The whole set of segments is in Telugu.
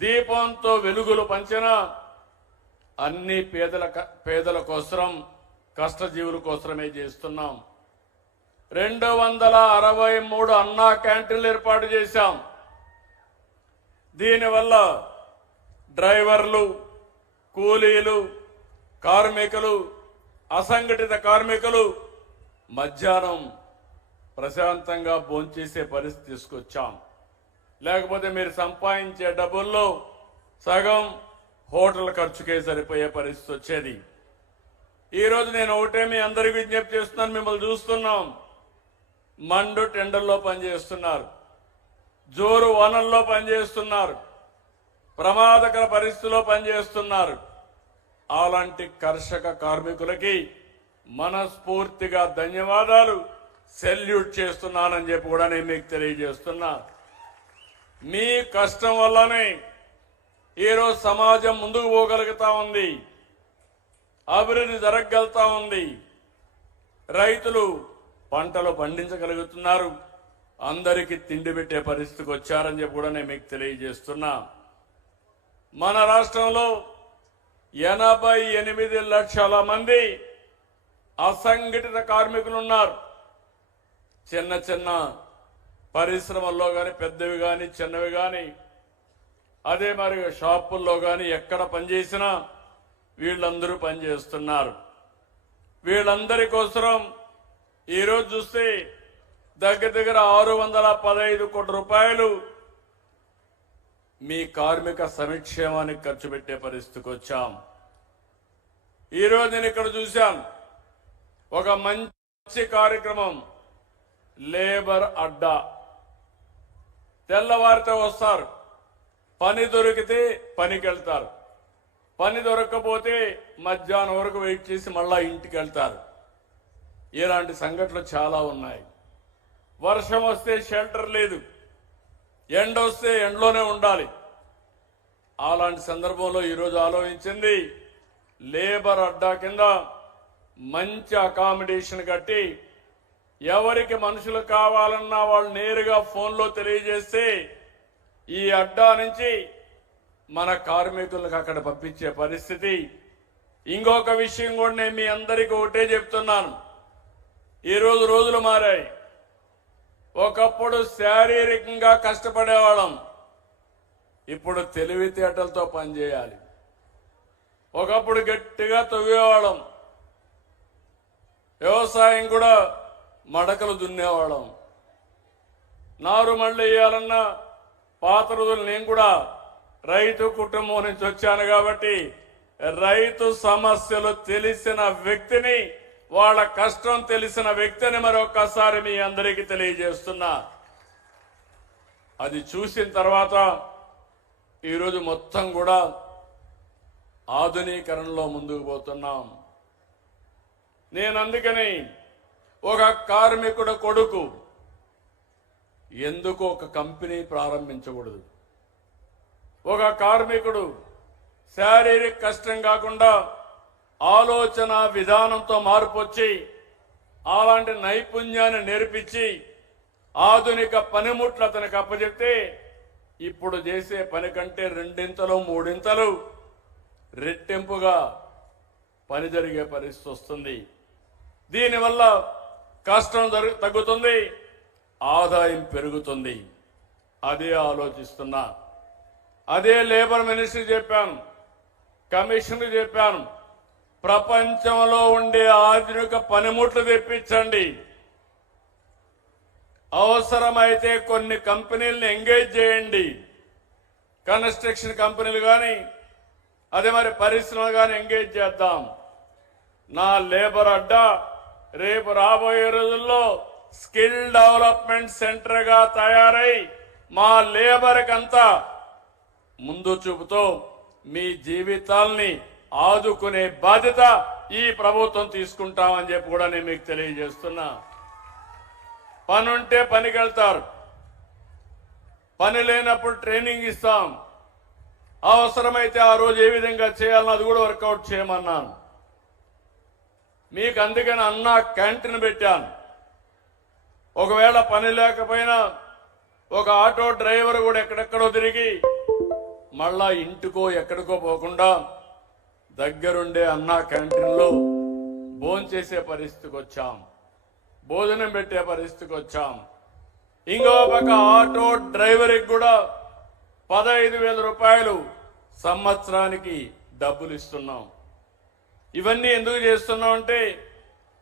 దీపంతో వెలుగులు పంచిన అన్ని పేదల కోసం కష్టజీవుల కోసమే చేస్తున్నాం. 263 అన్నా క్యాంటీన్లు ఏర్పాటు చేశాం. దీనివల్ల డ్రైవర్లు, కూలీలు, కార్మికులు, అసంఘటిత కార్మికులు మధ్యాహ్నం ప్రశాంతంగా భోంచేసే పరిస్థితి తీసుకొచ్చాం. లేకపోతే మీరు సంపాదించే డబ్బుల్లో సగం హోటల్ ఖర్చుకే సరిపోయే పరిస్థితి వచ్చేది. ఈరోజు నేను ఒకటే మీ అందరికీ విజ్ఞప్తి చేస్తున్నాను. మిమ్మల్ని చూస్తున్నాం, మండు టెండర్లో పనిచేస్తున్నారు, జోరు వనల్లో పనిచేస్తున్నారు, ప్రమాదకర పరిస్థితుల్లో పనిచేస్తున్నారు. అలాంటి కర్షక కార్మికులకి మనస్ఫూర్తిగా ధన్యవాదాలు, సెల్యూట్ చేస్తున్నానని చెప్పి కూడా నేను మీకు తెలియజేస్తున్నా. మీ కష్టం వల్లనే ఈరోజు సమాజం ముందుకు పోగలుగుతా ఉంది, అభివృద్ధి జరగగలుగుతా ఉంది, రైతులు పంటలు పండించగలుగుతున్నారు, అందరికీ తిండి పెట్టే పరిస్థితికి వచ్చారని చెప్పి కూడా నేను మీకు తెలియజేస్తున్నా. మన రాష్ట్రంలో 88 లక్షల మంది అసంఘటిత కార్మికులు ఉన్నారు. చిన్న చిన్న పరిశ్రమల్లో కానీ, పెద్దవి కానీ, చిన్నవి కానీ, అదే మరి షాపుల్లో కానీ ఎక్కడ పనిచేసినా వీళ్ళందరూ పనిచేస్తున్నారు. వీళ్ళందరి కోసం ఈరోజు చూస్తే దగ్గర 615 కోట్ల రూపాయలు మీ కార్మిక సంక్షేమానికి ఖర్చు పెట్టే పరిస్థితికి వచ్చాం. ఈరోజు నేను ఇక్కడ చూశాను ఒక మంచి కార్యక్రమం, లేబర్ అడ్డా. తెల్లవారితో వస్తారు, పని దొరికితే పనికి వెళ్తారు, పని దొరకకపోతే మధ్యాహ్నం వరకు వెయిట్ చేసి మళ్ళా ఇంటికి వెళ్తారు. ఇలాంటి సంఘటనలు చాలా ఉన్నాయి. వర్షం వస్తే షెల్టర్ లేదు, ఎండ వస్తే ఎండలోనే ఉండాలి. అలాంటి సందర్భంలో ఈరోజు ఆలోచించింది, లేబర్ అడ్డా కింద మంచి అకామిడేషన్ కట్టి ఎవరికి మనుషులు కావాలన్నా వాళ్ళు నేరుగా ఫోన్లో తెలియజేస్తే ఈ అడ్డా నుంచి మన కార్మికులకు అక్కడ పంపించే పరిస్థితి. ఇంకొక విషయం కూడా నేను మీ అందరికీ ఒకటే చెప్తున్నాను, ఈరోజు రోజులు మారాయి. ఒకప్పుడు శారీరకంగా కష్టపడేవాళ్ళం, ఇప్పుడు తెలివితేటలతో పనిచేయాలి. ఒకప్పుడు గట్టిగా తవ్వేవాళ్ళం, వ్యవసాయం కూడా మడకలు దున్నేవాళ్ళం. నారు మళ్ళీ వేయాలన్నా పాత రోజులు, నేను కూడా రైతు కుటుంబం నుంచి వచ్చాను కాబట్టి రైతు సమస్యలు తెలిసిన వ్యక్తిని, వాళ్ళ కష్టం తెలిసిన వ్యక్తిని మరొకసారి మీ అందరికీ తెలియజేస్తున్నా. అది చూసిన తర్వాత ఈరోజు మొత్తం కూడా ఆధునీకరణలో ముందుకు పోతున్నాం. నేను అందుకని ఒక కార్మికుడు కొడుకు ఎందుకు ఒక కంపెనీ ప్రారంభించకూడదు? ఒక కార్మికుడు శారీరక కష్టం కాకుండా ఆలోచన విధానంతో మార్పు వచ్చి అలాంటి నైపుణ్యాన్ని నేర్పించి ఆధునిక పనిముట్లు అతనికి అప్పచెప్తే ఇప్పుడు చేసే పని కంటే 2 3 రెట్టింపుగా పని జరిగే పరిస్థితి వస్తుంది. దీనివల్ల కష్టం తగ్గుతుంది, ఆదాయం పెరుగుతుంది. అదే ఆలోచిస్తున్నా. అదే లేబర్ మినిస్ట్రీ చెప్పాను, కమిషన్ చెప్పాను, ప్రపంచంలో ఉండే ఆధునిక పనిముట్లు తెప్పించండి. అవసరమైతే కొన్ని కంపెనీలను ఎంగేజ్ చేయండి. కన్స్ట్రక్షన్ కంపెనీలు కానీ, అదే మరి పరిశ్రమలు కానీ ఎంగేజ్ చేద్దాం. నా లేబర్ అడ్డా రేపు రాబోయే రోజుల్లో స్కిల్ డెవలప్మెంట్ సెంటర్ గా తయారై మా లేబర్ కంతా ముందు చూపుతో మీ జీవితాల్ని ఆదుకునే బాధ్యత ఈ ప్రభుత్వం తీసుకుంటామని చెప్పి కూడా నేను మీకు తెలియజేస్తున్నా. పనుంటే పనికి వెళ్తారు, పని లేనప్పుడు ట్రైనింగ్ ఇస్తాం. అవసరమైతే ఆ రోజు ఏ విధంగా చేయాలన్నో అది కూడా వర్కౌట్ చేయమన్నాను. మీకు అందుకని అన్నా క్యాంటీన్ పెట్టాను. ఒకవేళ పని లేకపోయినా ఒక ఆటో డ్రైవర్ కూడా ఎక్కడెక్కడో తిరిగి మళ్ళా ఇంటికో ఎక్కడికో పోకుండా దగ్గరుండే అన్నా క్యాంటీన్లో భోంచేసే పరిస్థితికి వచ్చాం, భోజనం పెట్టే పరిస్థితికి వచ్చాం. ఇంకో పక్క ఆటో డ్రైవర్కి కూడా 15,000 రూపాయలు సంవత్సరానికి డబ్బులు ఇస్తున్నాం. ఇవన్నీ ఎందుకు చేస్తున్నాం అంటే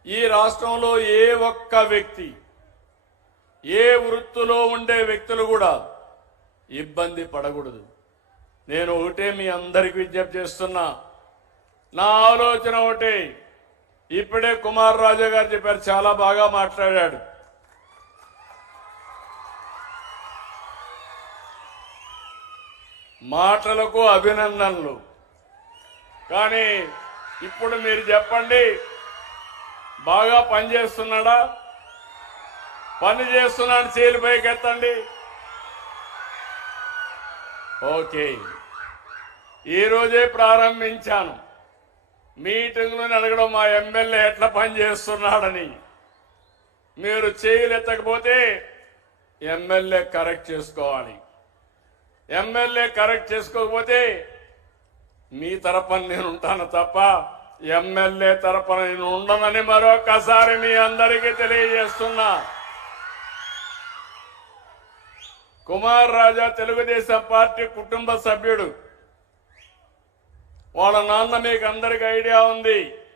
ఈ రాష్ట్రంలో ఏ ఒక్క వ్యక్తి, ఏ వృత్తిలో ఉండే వ్యక్తులు కూడా ఇబ్బంది పడకూడదు. నేను ఒకటే మీ అందరికి విజ్ఞప్తి చేస్తున్నా, నా ఆలోచన ఒకటే. ఇప్పుడే కుమార్ రాజా గారు చెప్పారు, చాలా బాగా మాట్లాడాడు. మాటలకు అభినందనలు, కానీ ఇప్పుడు మీరు చెప్పండి, బాగా పని చేస్తున్నాడా? పని చేస్తున్నాడు, చేలు పైకి ఎత్తండి. ఓకే, ఈరోజే ప్రారంభించాను. మీటింగ్లో అడగడం మా ఎమ్మెల్యే ఎట్లా పని చేస్తున్నాడని. మీరు చేతులు ఎత్తకపోతే ఎమ్మెల్యే కరెక్ట్ చేసుకోవాలి. ఎమ్మెల్యే కరెక్ట్ చేసుకోకపోతే మీ తరపున నేను ఉంటాను తప్ప ఎమ్మెల్యే తరపున నేను ఉండనని మరొకసారి మీ అందరికీ తెలియజేస్తున్నా. కుమార్ రాజా తెలుగుదేశం పార్టీ కుటుంబ సభ్యుడు. వాళ్ళ నాన్న మీకు అందరికీ ఐడియా ఉంది.